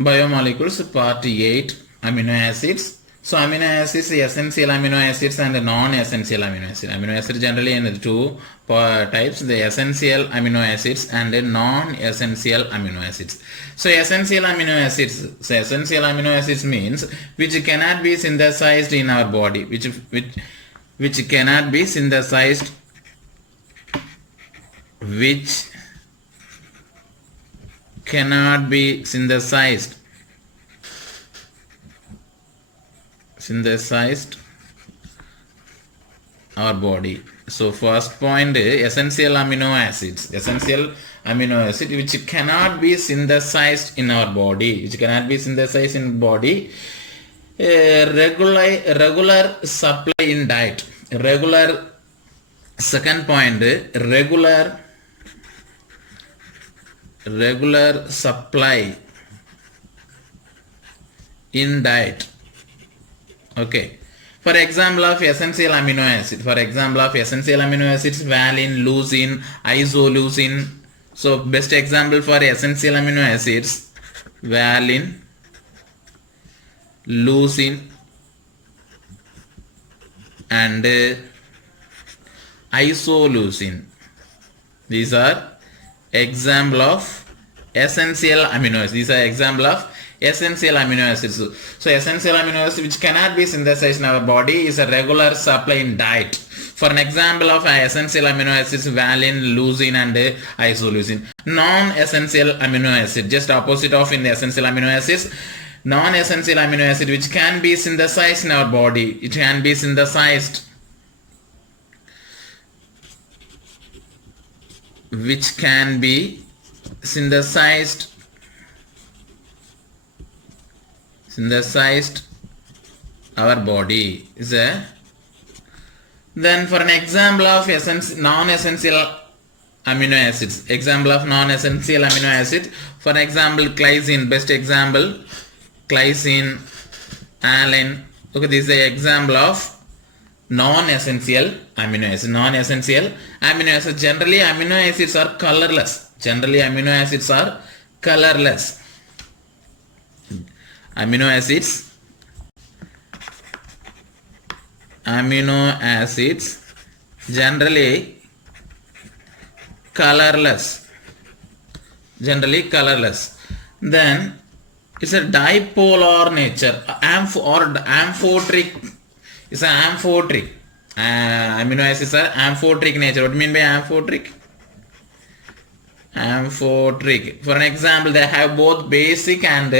Biomolecules part 8 amino acids. So amino acids, essential amino acids and non-essential amino acids. Amino acids generally in two types, the essential amino acids and the non-essential amino acids. So essential amino acids means which cannot be synthesized in our body, which cannot be synthesized, which cannot be synthesized our body. So first point, essential amino acids which cannot be synthesized in our body, regular supply in diet. Second point, regular supply in diet. Okay. For example of essential amino acids, valine, leucine, isoleucine. So best example for essential amino acids, valine, leucine and isoleucine. These are example of essential amino acids. So essential amino acids which cannot be synthesized in our body is a regular supply in diet. For an example of essential amino acids, valine, leucine and isoleucine. Non-essential amino acid, just opposite of in the essential amino acids. Non-essential amino acid which can be synthesized in our body. It can be synthesized, which can be synthesized our body is a. Then for an example of non-essential amino acids, for example glycine, best example glycine, alanine. Okay, this is the example of non-essential amino acids. Generally amino acids are colorless. Amino acids generally colorless. Then it's a dipolar nature, amphoteric. It's an amphoteric. Amino acids are amphoteric nature. What do you mean by amphoteric? For an example, they have both basic and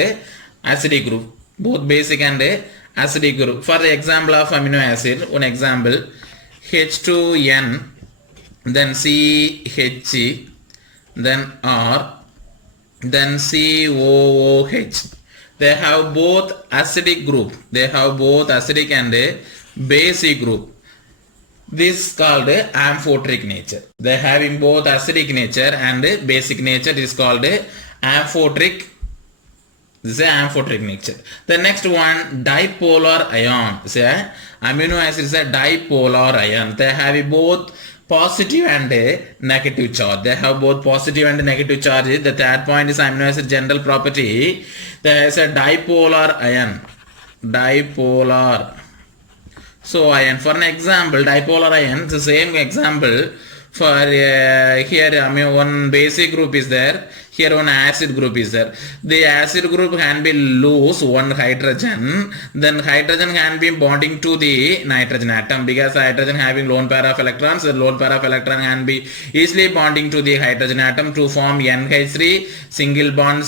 acidic group. For the example of amino acid, one example, H2N, then CH, then R, then COOH. They have both acidic group. And basic group. This is called amphoteric nature. They having both acidic nature and basic nature is called amphoteric. This is amphoteric nature. The next one, dipolar ion. Amino acid is a dipolar ion. They have both positive and negative charge. The third point is amino acid general property. There is a dipolar ion. So ion. For an example, dipolar ion, the same example. For here one basic group is there, here one acid group is there. The acid group can be lose one hydrogen, then hydrogen can be bonding to the nitrogen atom, because hydrogen having lone pair of electrons. The lone pair of electron can be easily bonding to the hydrogen atom to form NH3 single bond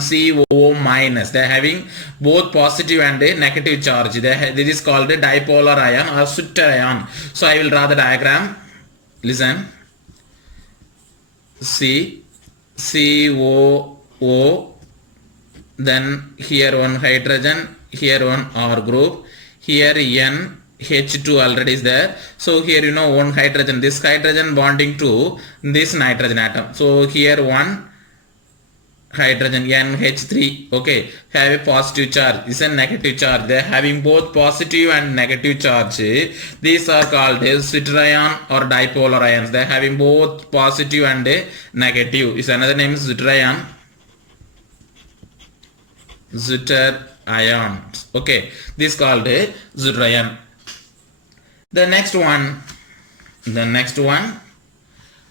CO minus. They are having both positive and negative charge. This is called a dipolar ion or Sutter ion. So I will draw the diagram. Listen. COO, then here one hydrogen, here one R group, here NH2 already is there. So here one hydrogen, this hydrogen bonding to this nitrogen atom. So here one hydrogen NH3, okay, have a positive charge. This is a negative charge. They are having both positive and negative charge. These are called Sutter ion or dipolar ions. They are having both positive and negative. Is another name is Sutter ion. Zwitter ions. Okay, this is called a Zwitter ion. The next one,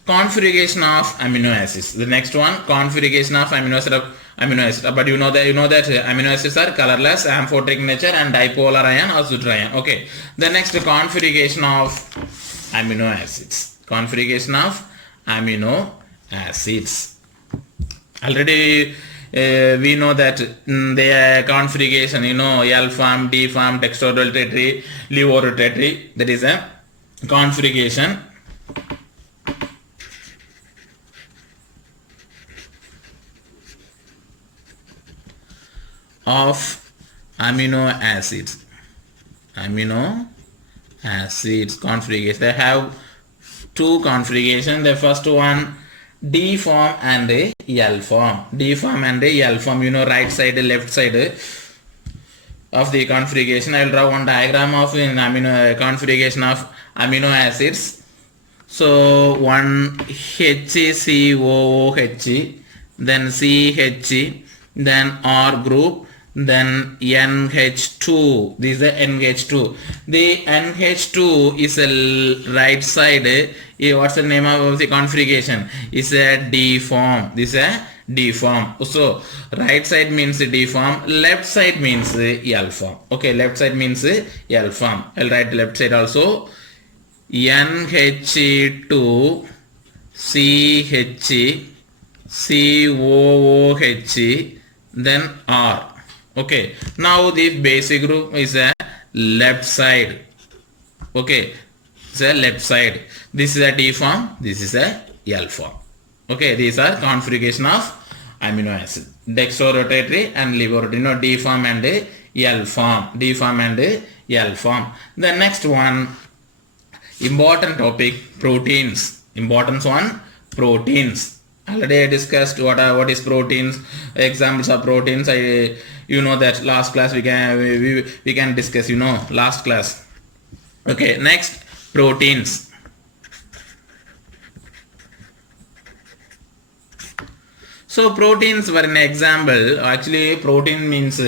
configuration of amino acids. The next one, configuration of amino acid. But you know that amino acids are colorless, amphoteric nature, and dipolar ion or Zwitter ion. Okay. The next, configuration of amino acids. Configuration of amino acids. Already we know that the configuration, L form, D form, dextrorotatory, levorotatory. That is a configuration of amino acids. Amino acids configuration. They have two configurations. The first one, D form and L form. D form and L form. Right side, left side of the configuration. I will draw one diagram of configuration of amino acids. So one HCOOH, then CH, then R group, then NH2. This is the NH2. The NH2 is a right side. What's the name of the configuration? Is a D form. This is a D form. So right side means D form, left side means L form. Okay, left side means L form. I'll write left side also. NH2 CH COOH, then R. Okay, now the basic group is a left side. Okay, it's a left side. This is a D form, this is a L form. Okay, these are configuration of amino acid. Dextrorotatory and levorotatory. D form and L form. D form and L form. The next one, important topic, proteins. Importance one, proteins. Already I discussed what is proteins, examples of proteins. That last class we can discuss, last class. Okay, next, proteins. So proteins were an example. Actually, protein means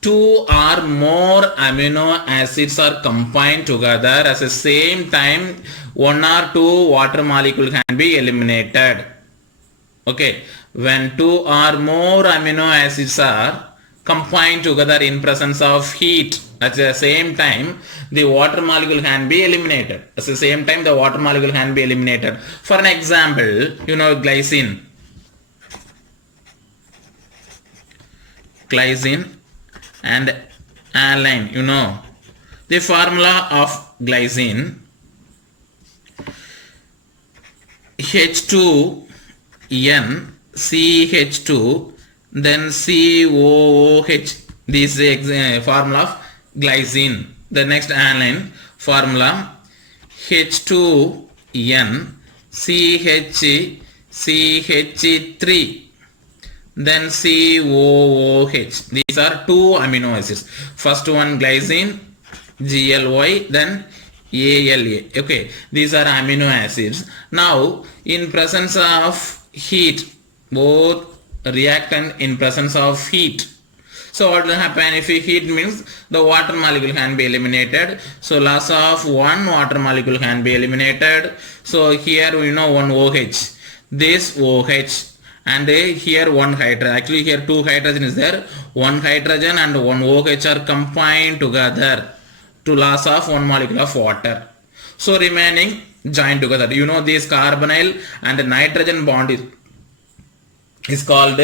two or more amino acids are combined together at the same time. One or two water molecules can be eliminated. Okay, when two or more amino acids are combined together in presence of heat, at the same time the water molecule can be eliminated. At the same time the water molecule can be eliminated. For an example, glycine and alanine. The formula of glycine, H2N CH2, then COOH. This is the formula of glycine. The next alanine formula, H2N CH3, then COOH. These are two amino acids. First one glycine, GLY, then ALA. Okay, these are amino acids. Now in presence of heat, both reactant in presence of heat. So what will happen if heat means the water molecule can be eliminated. So loss of one water molecule can be eliminated. So here one OH, this OH, and here one hydrogen. Actually here two hydrogen is there. One hydrogen and one OH are combined together to loss of one molecule of water. So remaining joined together. This carbonyl and nitrogen bond is called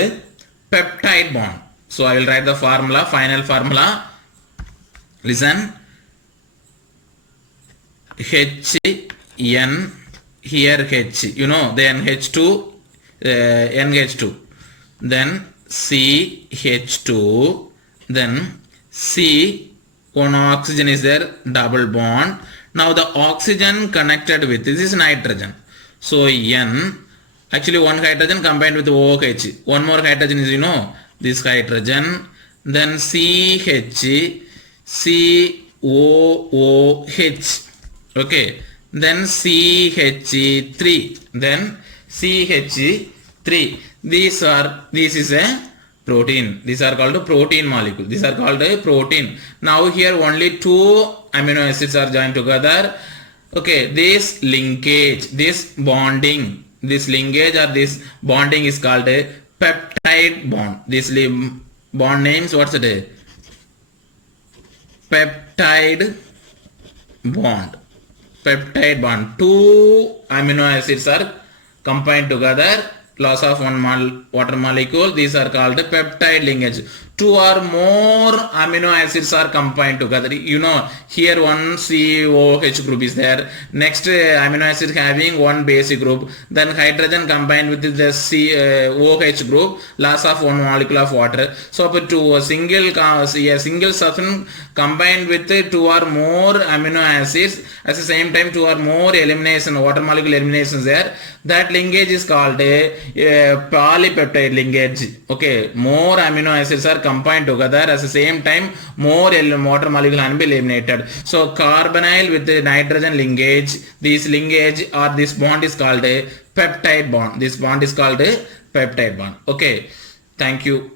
peptide bond. So I will write the formula, final formula. Listen. HN, here H, then NH2, NH2, then CH2, then C, one oxygen is there, double bond. Now the oxygen connected with, this is nitrogen. So N, actually one hydrogen combined with OH. One more hydrogen is, this hydrogen. Then CH, COOH. Okay. Then CH3. Then CH3. This is a protein. These are called protein molecule. These are called a protein. Now here only two amino acids are joined together. Okay, this linkage, this bonding, this linkage or this bonding is called a peptide bond. This bond names, what's it? Peptide bond. Peptide bond. Two amino acids are combined together. Loss of one water molecule. These are called peptide linkage. Two or more amino acids are combined together. You know, here one COH group is there. Next amino acid having one basic group. Then hydrogen combined with the OH group. Loss of one molecule of water. So to a single substance combined with two or more amino acids, at the same time two or more elimination, water molecule eliminations there. That linkage is called a polypeptide linkage. Okay, more amino acids are combined together at the same time, more water molecule can be eliminated. So carbonyl with the nitrogen linkage, this linkage or this bond is called a peptide bond. This bond is called a peptide bond. Okay, thank you.